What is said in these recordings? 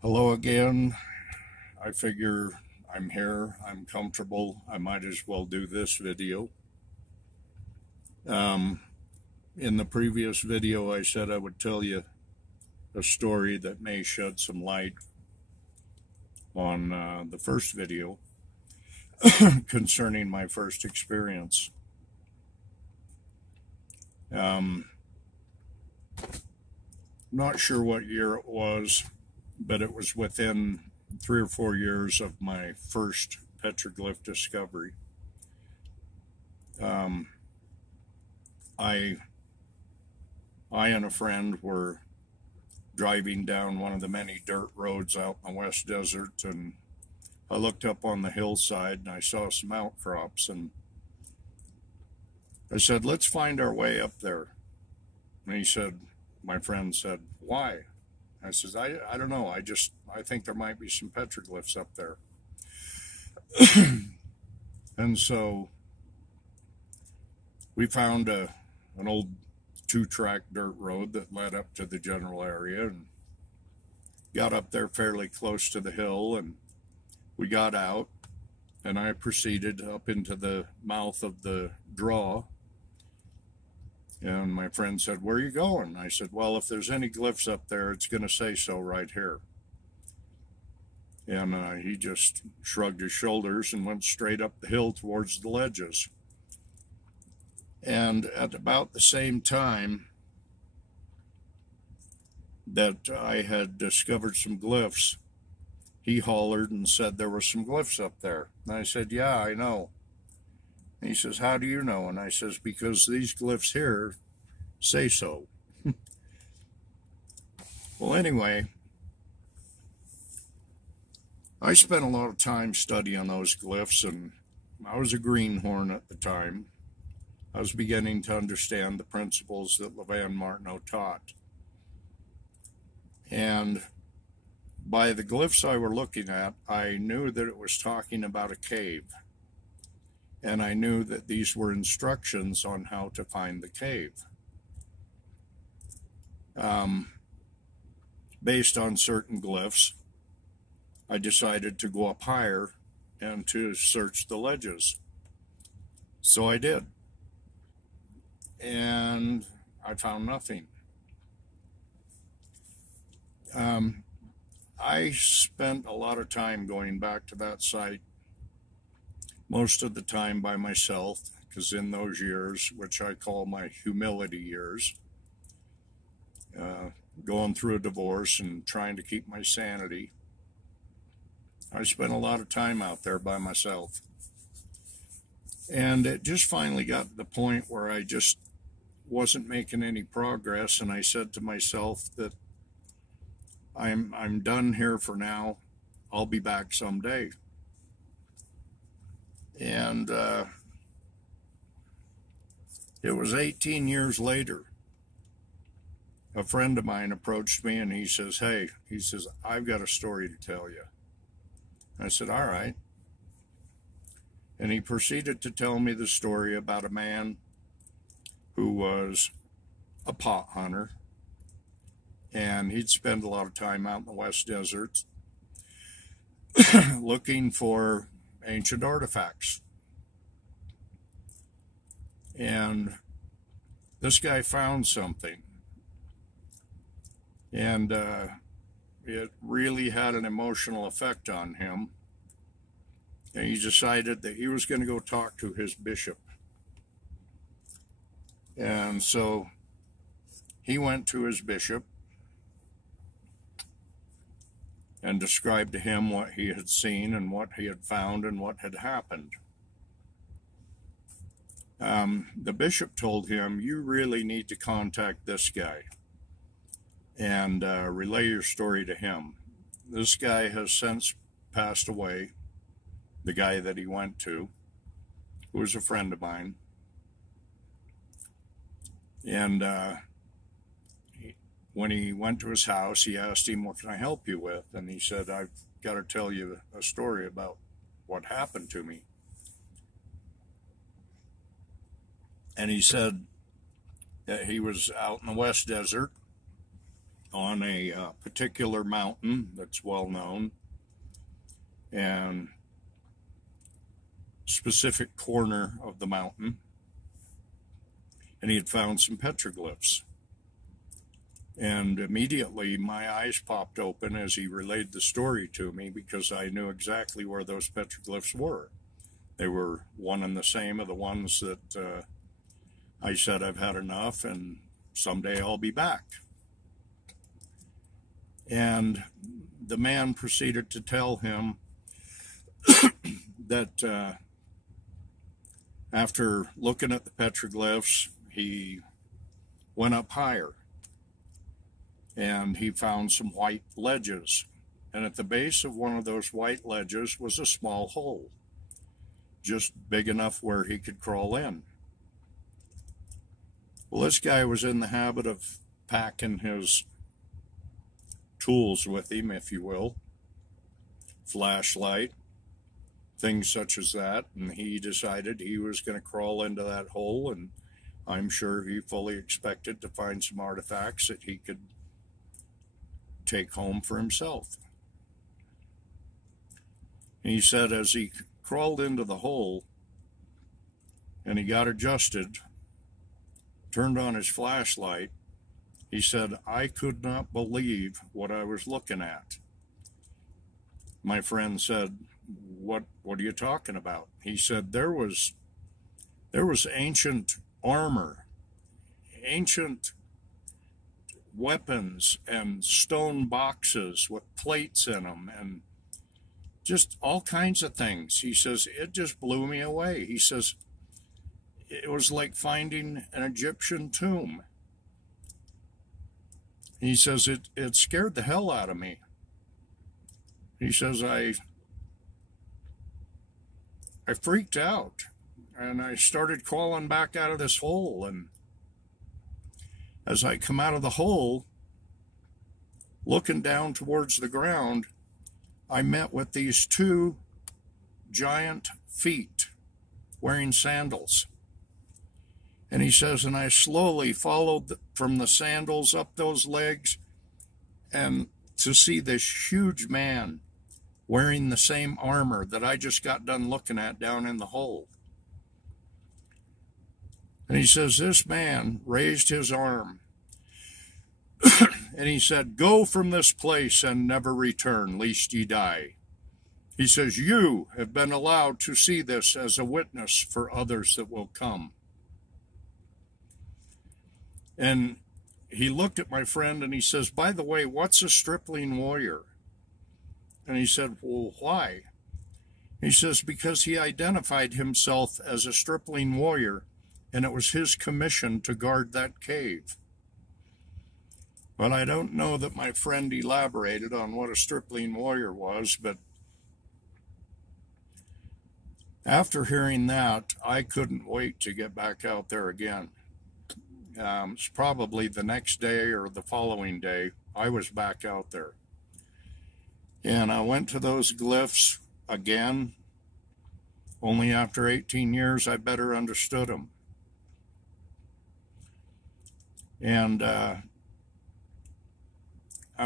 Hello again. I figure I'm here, I'm comfortable, I might as well do this video. Um, in the previous video, I said I would tell you a story that may shed some light on the first video concerning my first experience. Not sure what year it was, but it was within 3 or 4 years of my first petroglyph discovery. I and a friend were driving down one of the many dirt roads out in the West Desert, and I looked up on the hillside and I saw some outcrops, and I said, "Let's find our way up there." And my friend said, "Why?" I says, I don't know. I think there might be some petroglyphs up there. And so we found an old 2-track dirt road that led up to the general area, and got up there fairly close to the hill, and we got out, and I proceeded up into the mouth of the draw. And my friend said, "Where are you going?" I said, "Well, if there's any glyphs up there, it's going to say so right here." And he just shrugged his shoulders and went straight up the hill towards the ledges. And at about the same time that I had discovered some glyphs, he hollered and said there were some glyphs up there. And I said, "Yeah, I know." And he says, "How do you know?" And I says, "Because these glyphs here say so." Well, anyway, I spent a lot of time studying those glyphs, and I was a greenhorn at the time. I was beginning to understand the principles that Levan Martineau taught. And by the glyphs I were looking at, I knew that it was talking about a cave. And I knew that these were instructions on how to find the cave. Based on certain glyphs, I decided to go up higher and to search the ledges. So I did. And I found nothing. I spent a lot of time going back to that site, most of the time by myself, because in those years, which I call my humility years, going through a divorce and trying to keep my sanity, I spent a lot of time out there by myself. And it just finally got to the point where I just wasn't making any progress, and I said to myself that I'm done here for now. I'll be back someday. And it was 18 years later. A friend of mine approached me, and he says, "Hey," he says, "I've got a story to tell you." I said, "All right." And he proceeded to tell me the story about a man who was a pot hunter, and he'd spend a lot of time out in the West Desert looking for ancient artifacts. And this guy found something, and it really had an emotional effect on him. And he decided that he was going to go talk to his bishop. And so he went to his bishop and described to him what he had seen and what he had found and what had happened. The bishop told him, "You really need to contact this guy and relay your story to him." This guy has since passed away, the guy that he went to, who was a friend of mine. And when he went to his house, he asked him, "What can I help you with?" And he said, "I've got to tell you a story about what happened to me." And he said that he was out in the West Desert, on a particular mountain that's well known, and specific corner of the mountain, and he had found some petroglyphs. And immediately my eyes popped open as he relayed the story to me, because I knew exactly where those petroglyphs were. They were one and the same of the ones that I said I've had enough and someday I'll be back. And the man proceeded to tell him that after looking at the petroglyphs, he went up higher and he found some white ledges. And at the base of one of those white ledges was a small hole, just big enough where he could crawl in. Well, this guy was in the habit of packing his tools with him, if you will, flashlight, things such as that, and he decided he was going to crawl into that hole, and I'm sure he fully expected to find some artifacts that he could take home for himself. And he said as he crawled into the hole and he got adjusted, turned on his flashlight, he said, I could not believe what I was looking at. My friend said, what are you talking about? He said, there was ancient armor, ancient weapons and stone boxes with plates in them and just all kinds of things. He says, it just blew me away. He says, it was like finding an Egyptian tomb. He says, it scared the hell out of me. He says, I freaked out and I started crawling back out of this hole, and as I come out of the hole, looking down towards the ground, I met with these two giant feet wearing sandals. And he says, and I slowly followed from the sandals up those legs, and to see this huge man wearing the same armor that I just got done looking at down in the hole. And he says, this man raised his arm and he said, go from this place and never return, lest ye die. He says, you have been allowed to see this as a witness for others that will come. And he looked at my friend and he says, by the way, what's a stripling warrior? And he said, well, why? He says, because he identified himself as a stripling warrior, and it was his commission to guard that cave. Well, I don't know that my friend elaborated on what a stripling warrior was, but after hearing that, I couldn't wait to get back out there again. It's probably the next day or the following day, I was back out there. And I went to those glyphs again, only after 18 years I better understood them. And I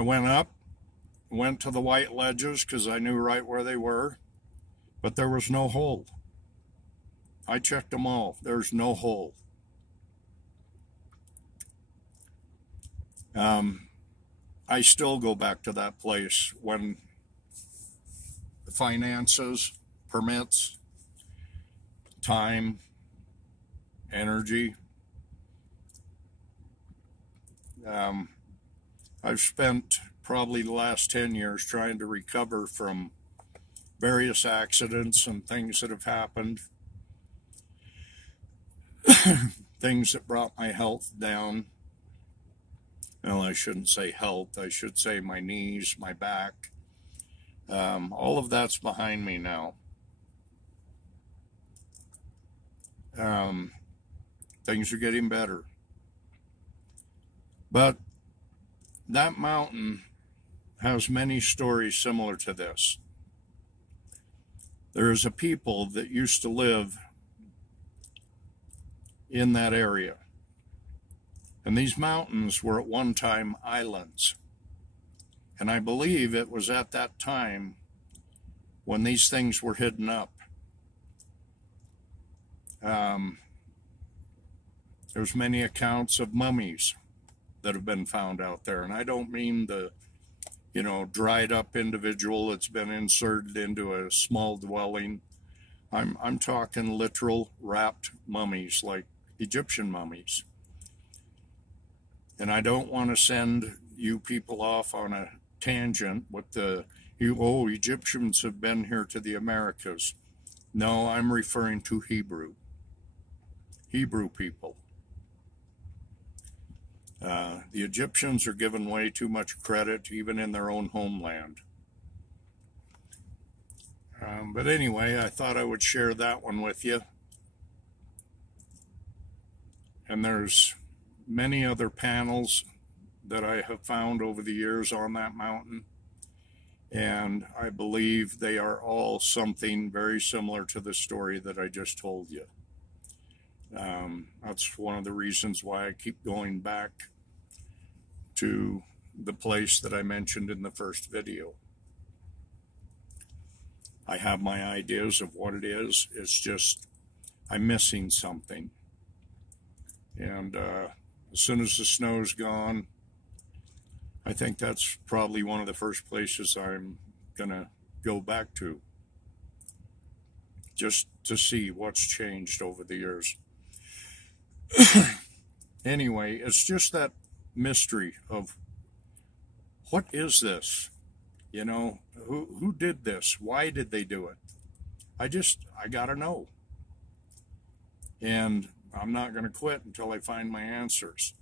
went up, went to the white ledges because I knew right where they were, but there was no hole. I checked them all. There's no hole. I still go back to that place when the finances, permits, time, energy. I've spent probably the last 10 years trying to recover from various accidents and things that have happened, things that brought my health down. Well, I shouldn't say health, I should say my knees, my back. All of that's behind me now. Things are getting better. But that mountain has many stories similar to this. There is a people that used to live in that area. And these mountains were at one time islands. And I believe it was at that time when these things were hidden up. There's many accounts of mummies that have been found out there. And I don't mean the, dried up individual that's been inserted into a small dwelling. I'm talking literal wrapped mummies, like Egyptian mummies. And I don't want to send you people off on a tangent with Egyptians have been here to the Americas. No, I'm referring to Hebrew people. The Egyptians are given way too much credit, even in their own homeland. But anyway, I thought I would share that one with you. And there's many other panels that I have found over the years on that mountain. And I believe they are all something very similar to the story that I just told you. That's one of the reasons why I keep going back to the place that I mentioned in the first video. I have my ideas of what it is. It's just I'm missing something. And as soon as the snow's gone, I think that's probably one of the first places I'm gonna go back to, just to see what's changed over the years. Anyway, it's just that mystery of what is this? Who did this? Why did they do it? I gotta know. And I'm not gonna quit until I find my answers.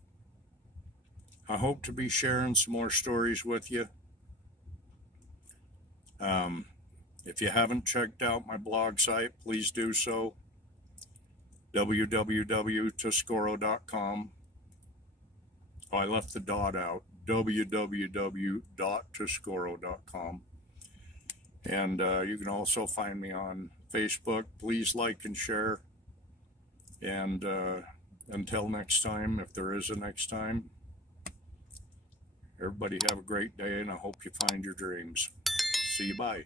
I hope to be sharing some more stories with you. If you haven't checked out my blog site, please do so. www.toscoro.com. Oh, I left the dot out. www.toscoro.com. And you can also find me on Facebook. Please like and share. And until next time, if there is a next time, everybody have a great day, and I hope you find your dreams. See you, bye.